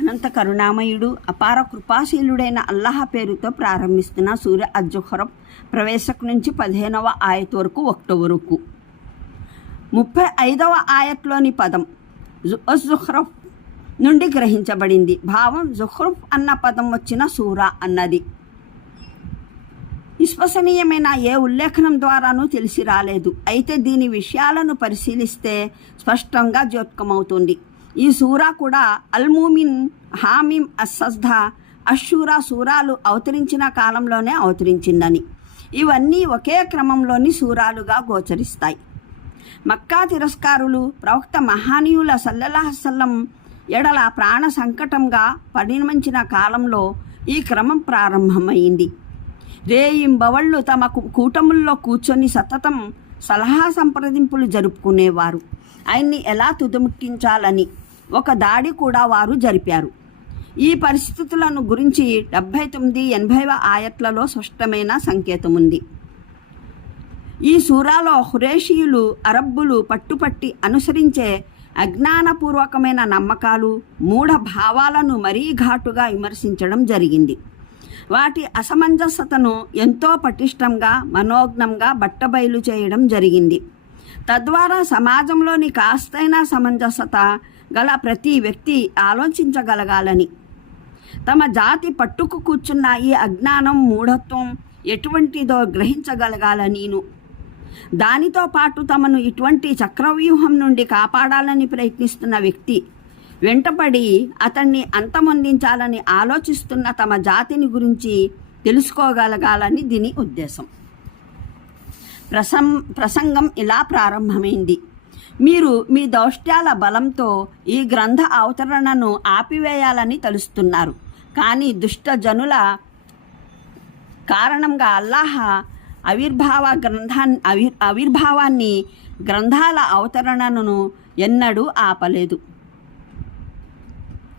అనంత కరుణామయుడు అపార కృపాశీలుడైన అల్లాహ పేరుతో ప్రారంభిస్తున్న సూర్య అజుహరం ప్రవేశకు నుంచి పదిహేనవ ఆయత్ వరకు ఒకటో వరకు. ముప్పై ఐదవ ఆయత్లోని పదం జుహ్రఫ్ నుండి గ్రహించబడింది. భావం జుహ్రఫ్ అన్న పదం వచ్చిన సూరా అన్నది. విశ్వసనీయమైన ఏ ఉల్లేఖనం ద్వారానూ తెలిసి రాలేదు. అయితే దీని విషయాలను పరిశీలిస్తే స్పష్టంగా జ్యోత్కమవుతుంది. ఈ సూరా కూడా అల్మూమిన్ హామీం అస్సజ్ధ అషూరా సూరాలు అవతరించిన కాలంలోనే అవతరించిందని. ఇవన్నీ ఒకే క్రమంలోని సూరాలుగా గోచరిస్తాయి. మక్కా తిరస్కారులు ప్రవక్త మహానీయుల సల్లల్లాహసల్లం ఎడల ప్రాణ సంకటంగా పరిణమించిన కాలంలో ఈ క్రమం ప్రారంభమైంది. రేయింబవళ్ళు తమ కూటముల్లో కూర్చొని సతతం సలహా సంప్రదింపులు జరుపుకునేవారు. ఆయన్ని ఎలా తుదముట్టించాలని ఒక దాడి కూడా వారు జరిపారు. ఈ పరిస్థితులను గురించి డెబ్భై తొమ్మిది ఎనభైవ ఆయట్లలో స్పష్టమైన సంకేతం ఉంది. ఈ సూరాలో హురేషియులు అరబ్బులు పట్టుపట్టి అనుసరించే అజ్ఞానపూర్వకమైన నమ్మకాలు మూఢ భావాలను మరీ ఘాటుగా విమర్శించడం జరిగింది. వాటి అసమంజసతను ఎంతో పటిష్టంగా మనోజ్ఞంగా బట్టబయలు చేయడం జరిగింది. తద్వారా సమాజంలోని కాస్తైనా సమంజసత గల ప్రతి వ్యక్తి ఆలోచించగలగాలని. తమ జాతి పట్టుకు కూర్చున్న ఈ అజ్ఞానం మూఢత్వం ఎటువంటిదో గ్రహించగలగాలనీను. దానితో పాటు తమను ఇటువంటి చక్రవ్యూహం నుండి కాపాడాలని ప్రయత్నిస్తున్న వ్యక్తి వెంటపడి అతన్ని అంతమొందించాలని ఆలోచిస్తున్న తమ జాతిని గురించి తెలుసుకోగలగాలని దీని ఉద్దేశం. ప్రసం ప్రసంగం ఇలా ప్రారంభమైంది. మీరు మీ దౌష్ట్యాల బలంతో ఈ గ్రంథ అవతరణను ఆపివేయాలని తలుస్తున్నారు. కానీ దుష్ట జనుల కారణంగా అల్లాహ ఆవిర్భావ గ్రంథాన్ని అవి ఆవిర్భావాన్ని గ్రంథాల అవతరణను ఎన్నడూ ఆపలేదు.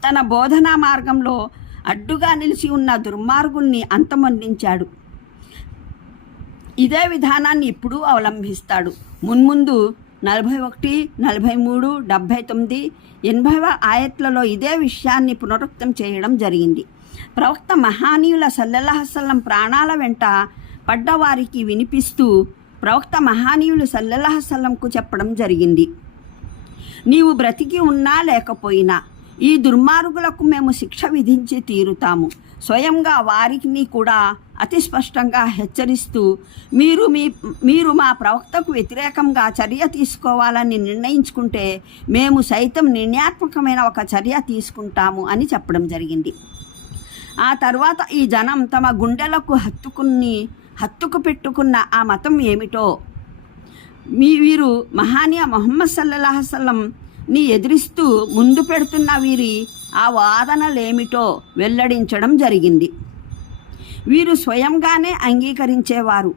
తన బోధనా మార్గంలో అడ్డుగా నిలిచి ఉన్న దుర్మార్గుల్ని అంతమొందించాడు. ఇదే విధానాన్ని ఇప్పుడు అవలంబిస్తాడు. మున్ముందు నలభై ఒకటి నలభై మూడు డెబ్భై తొమ్మిది ఎనభైవ ఆయత్లలో ఇదే విషయాన్ని పునరుక్తం చేయడం జరిగింది. ప్రవక్త మహానీయుల సల్లెల్లహసల్లం ప్రాణాల వెంట పడ్డవారికి వినిపిస్తూ ప్రవక్త మహానీయులు సల్లెల్లహసల్లంకు చెప్పడం జరిగింది. నీవు బ్రతికి ఉన్నా లేకపోయినా ఈ దుర్మార్గులకు మేము శిక్ష విధించి తీరుతాము. స్వయంగా వారిని కూడా అతి స్పష్టంగా హెచ్చరిస్తూ మీరు మీ మీరు మా ప్రవక్తకు వ్యతిరేకంగా చర్య తీసుకోవాలని నిర్ణయించుకుంటే మేము సైతం నిర్ణయాత్మకమైన ఒక చర్య తీసుకుంటాము అని చెప్పడం జరిగింది. ఆ తర్వాత ఈ జనం తమ గుండెలకు హత్తుకుని హత్తుకు పెట్టుకున్న ఆ మతం ఏమిటో మీ వీరు మహానీయ మొహమ్మద్ సల్లల్లాహసల్లం ని ఎదిరిస్తూ ముందు పెడుతున్న వీరి ఆ వాదనలేమిటో వెల్లడించడం జరిగింది. వీరు స్వయంగానే అంగీకరించేవారు.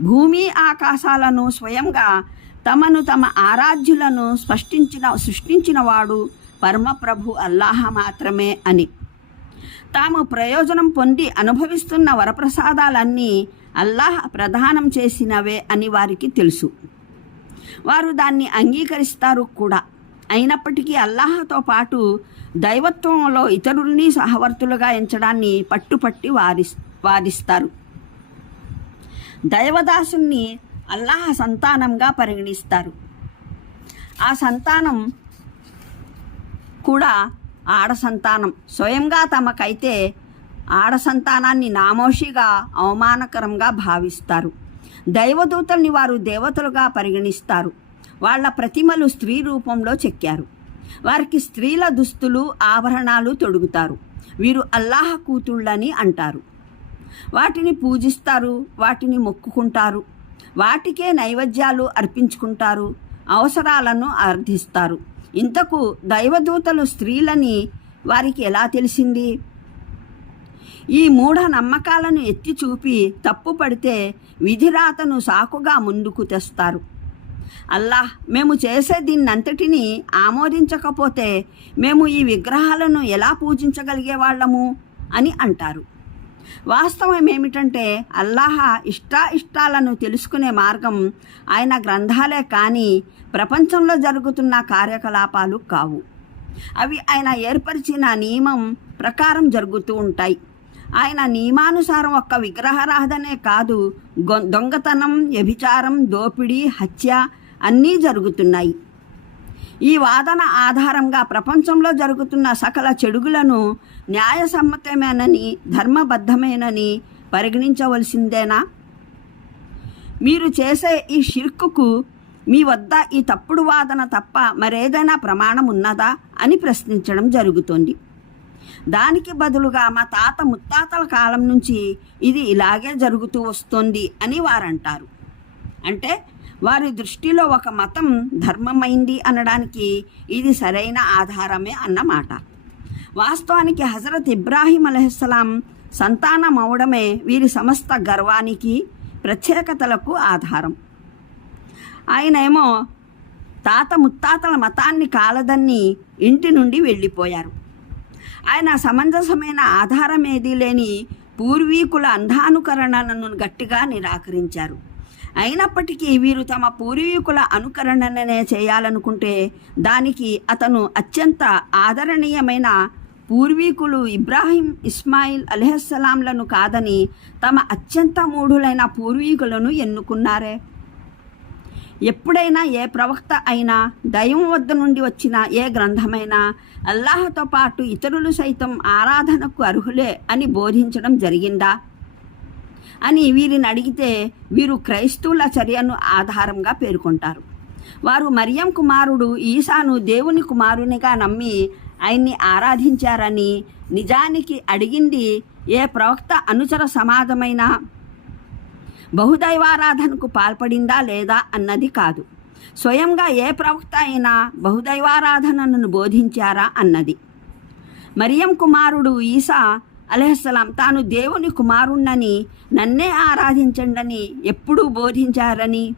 భూమి ఆకాశాలను స్వయంగా తమను తమ ఆరాధ్యులను స్పష్టించిన సృష్టించినవాడు పరమప్రభు అల్లాహ మాత్రమే అని. తాము ప్రయోజనం పొంది అనుభవిస్తున్న వరప్రసాదాలన్నీ అల్లాహ్ ప్రదానం చేసినవే అని వారికి తెలుసు. వారు దాన్ని అంగీకరిస్తారు కూడా. అయినప్పటికీ అల్లాహతో పాటు దైవత్వంలో ఇతరుల్ని సహవర్తులుగా ఎంచడాన్ని పట్టుపట్టి వారి వాదిస్తారు. దైవదాసుని అల్లాహ సంతానంగా పరిగణిస్తారు. ఆ సంతానం కూడా ఆడ సంతానం. స్వయంగా తమకైతే ఆడ సంతానాన్ని నామోషిగా అవమానకరంగా భావిస్తారు. దైవదూతల్ని వారు దేవతలుగా పరిగణిస్తారు. వాళ్ళ ప్రతిమలు స్త్రీ రూపంలో చెక్కారు. వారికి స్త్రీల దుస్తులు ఆభరణాలు తొడుగుతారు. వీరు అల్లాహ కూతుళ్ళని అంటారు. వాటిని పూజిస్తారు వాటిని మొక్కుకుంటారు. వాటికే నైవేద్యాలు అర్పించుకుంటారు అవసరాలను అర్థిస్తారు ఇంతకు దైవదూతలు స్త్రీలని వారికి ఎలా తెలిసింది? ఈ మూఢ నమ్మకాలను ఎత్తి చూపి తప్పు పడితే విధిరాతను సాకుగా ముందుకు తెస్తారు. అల్లాహ్ మేము చేసే దీన్నంతటినీ ఆమోదించకపోతే మేము ఈ విగ్రహాలను ఎలా పూజించగలిగే వాళ్ళము? అని అంటారు. వాస్తవం ఏమిటంటే అల్లాహ ఇష్టాయిష్టాలను తెలుసుకునే మార్గం ఆయన గ్రంథాలే కానీ ప్రపంచంలో జరుగుతున్న కార్యకలాపాలు కావు. అవి ఆయన ఏర్పరిచిన నియమం ప్రకారం జరుగుతూ ఉంటాయి. ఆయన నియమానుసారం ఒక్క విగ్రహారాధనే కాదు దొంగతనం వ్యభిచారం దోపిడీ హత్య అన్నీ జరుగుతున్నాయి. ఈ వాదన ఆధారంగా ప్రపంచంలో జరుగుతున్న సకల చెడుగులను న్యాయసమ్మతమేనని ధర్మబద్ధమేనని పరిగణించవలసిందేనా? మీరు చేసే ఈ షిర్కుకు మీ వద్ద ఈ తప్పుడు వాదన తప్ప మరేదైనా ప్రమాణం ఉన్నదా అని ప్రశ్నించడం జరుగుతోంది. దానికి బదులుగా మా తాత ముత్తాతల కాలం నుంచి ఇది ఇలాగే జరుగుతూ వస్తుంది అని వారంటారు. అంటే వారి దృష్టిలో ఒక మతం ధర్మమైంది అనడానికి ఇది సరైన ఆధారమే అన్నమాట. వాస్తవానికి హజరత్ ఇబ్రాహీం అలహిస్సలాం సంతానం అవడమే వీరి సమస్త గర్వానికి ప్రత్యేకతలకు ఆధారం. ఆయనేమో తాత ముత్తాతల మతాన్ని కాలదన్ని ఇంటి నుండి వెళ్ళిపోయారు. ఆయన సమంజసమైన ఆధారం ఏదీ లేని పూర్వీకుల అంధానుకరణలను గట్టిగా నిరాకరించారు. అయినప్పటికీ వీరు తమ పూర్వీకుల అనుకరణనే చేయాలనుకుంటే దానికి అతను అత్యంత ఆదరణీయమైన పూర్వీకులు ఇబ్రాహీం ఇస్మాయిల్ అలెహస్సలాంలను కాదని తమ అత్యంత మూఢులైన పూర్వీకులను ఎన్నుకున్నారే? ఎప్పుడైనా ఏ ప్రవక్త అయినా దైవం వద్ద నుండి వచ్చిన ఏ గ్రంథమైనా అల్లాహతో పాటు ఇతరులు సైతం ఆరాధనకు అర్హులే అని బోధించడం జరిగిందా? అని వీరిని అడిగితే వీరు క్రైస్తవుల చర్యను ఆధారంగా పేర్కొంటారు. వారు మరియం కుమారుడు ఈశాను దేవుని కుమారునిగా నమ్మి ఆయన్ని ఆరాధించారని నిజానికి అడిగింది ఏ ప్రవక్త అనుచర సమాజమైన బహుదైవారాధనకు పాల్పడిందా లేదా అన్నది కాదు. స్వయంగా ఏ ప్రవక్త అయినా బహుదైవారాధనను బోధించారా అన్నది. మరియం కుమారుడు ఈసా అలెహస్సలాం తాను దేవుని కుమారుణ్ణని నన్నే ఆరాధించండని ఎప్పుడూ బోధించారని?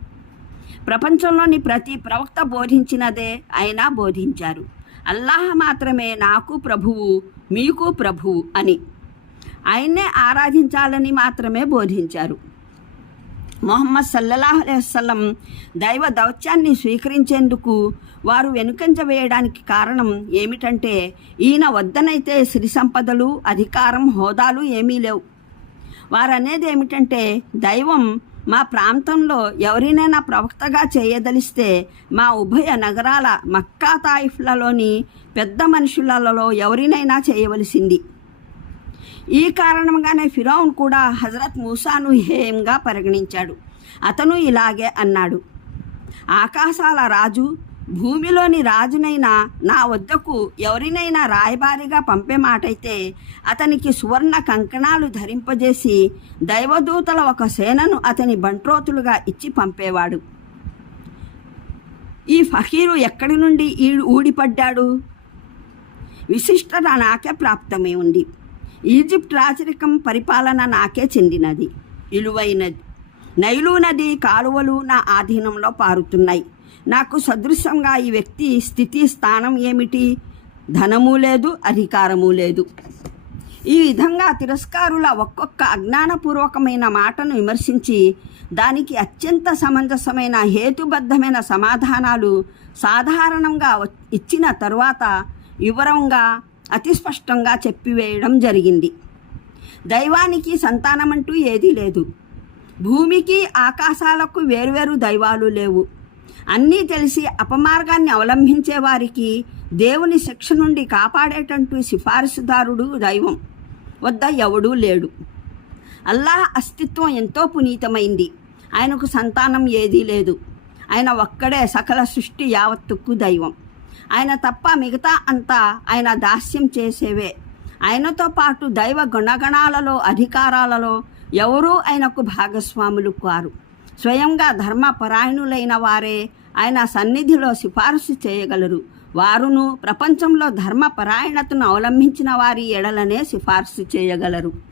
ప్రపంచంలోని ప్రతి ప్రవక్త బోధించినదే ఆయన బోధించారు. అల్లాహ్ మాత్రమే నాకు ప్రభువు మీకు ప్రభువు అని. ఆయన్నే ఆరాధించాలని మాత్రమే బోధించారు. మొహమ్మద్ సల్లల్లాహు అలైవల్లం దైవ దౌత్యాన్ని స్వీకరించేందుకు వారు వెనుకంజ వేయడానికి కారణం ఏమిటంటే ఈయన వద్దనైతే సిరి సంపదలు అధికారం హోదాలు ఏమీ లేవు. వారనేది ఏమిటంటే దైవం మా ప్రాంతంలో ఎవరినైనా ప్రవక్తగా చేయదలిస్తే మా ఉభయ నగరాల మక్కా తాయిఫ్లలోని పెద్ద మనుషులలో ఎవరినైనా చేయవలసింది. ఈ కారణంగానే ఫిరౌన్ కూడా హజరత్ మూసాను హేయంగా పరిగణించాడు. అతను ఇలాగే అన్నాడు ఆకాశాల రాజు భూమిలోని రాజునైనా నా వద్దకు ఎవరినైనా రాయబారిగా పంపే మాటైతే అతనికి సువర్ణ కంకణాలు ధరింపజేసి దైవదూతల ఒక సేనను అతని బంట్రోతులుగా ఇచ్చి పంపేవాడు. ఈ ఫకీరు ఎక్కడి నుండి ఈ ఊడిపడ్డాడు? విశిష్టత నాకే ప్రాప్తమై ఉంది. ఈజిప్ట్ రాచరికం పరిపాలన నాకే చెందినది. ఇలువైనది నైలు నది కాలువలు నా ఆధీనంలో పారుతున్నాయి. నాకు సదృశంగా ఈ వ్యక్తి స్థితి స్థానం ఏమిటి? ధనము లేదు అధికారము లేదు. ఈ విధంగా తిరస్కారుల ఒక్కొక్క అజ్ఞానపూర్వకమైన మాటను విమర్శించి దానికి అత్యంత సమంజసమైన హేతుబద్ధమైన సమాధానాలు సాధారణంగా ఇచ్చిన తరువాత వివరంగా అతి స్పష్టంగా చెప్పివేయడం జరిగింది. దైవానికి సంతానమంటూ ఏదీ లేదు. భూమికి ఆకాశాలకు వేరువేరు దైవాలు లేవు. అన్నీ తెలిసి అపమార్గాన్ని అవలంబించే వారికి దేవుని శిక్ష నుండి కాపాడేటంటూ సిఫారసుదారుడు దైవం వద్ద ఎవడూ లేడు. అల్లాహ్ అస్తిత్వం ఎంతో పునీతమైంది. ఆయనకు సంతానం ఏదీ లేదు. ఆయన ఒక్కడే సకల సృష్టి యావత్తుకు దైవం. ఆయన తప్ప మిగతా అంతా ఆయన దాస్యం చేసేవే. ఆయనతో పాటు దైవ గుణగణాలలో అధికారాలలో ఎవరూ ఆయనకు భాగస్వాములు కారు. స్వయంగా ధర్మపరాయణులైన వారే ఆయన సన్నిధిలో సిఫారసు చేయగలరు. వారును ప్రపంచంలో ధర్మపరాయణతను అవలంబించిన వారి ఎడలనే సిఫార్సు చేయగలరు.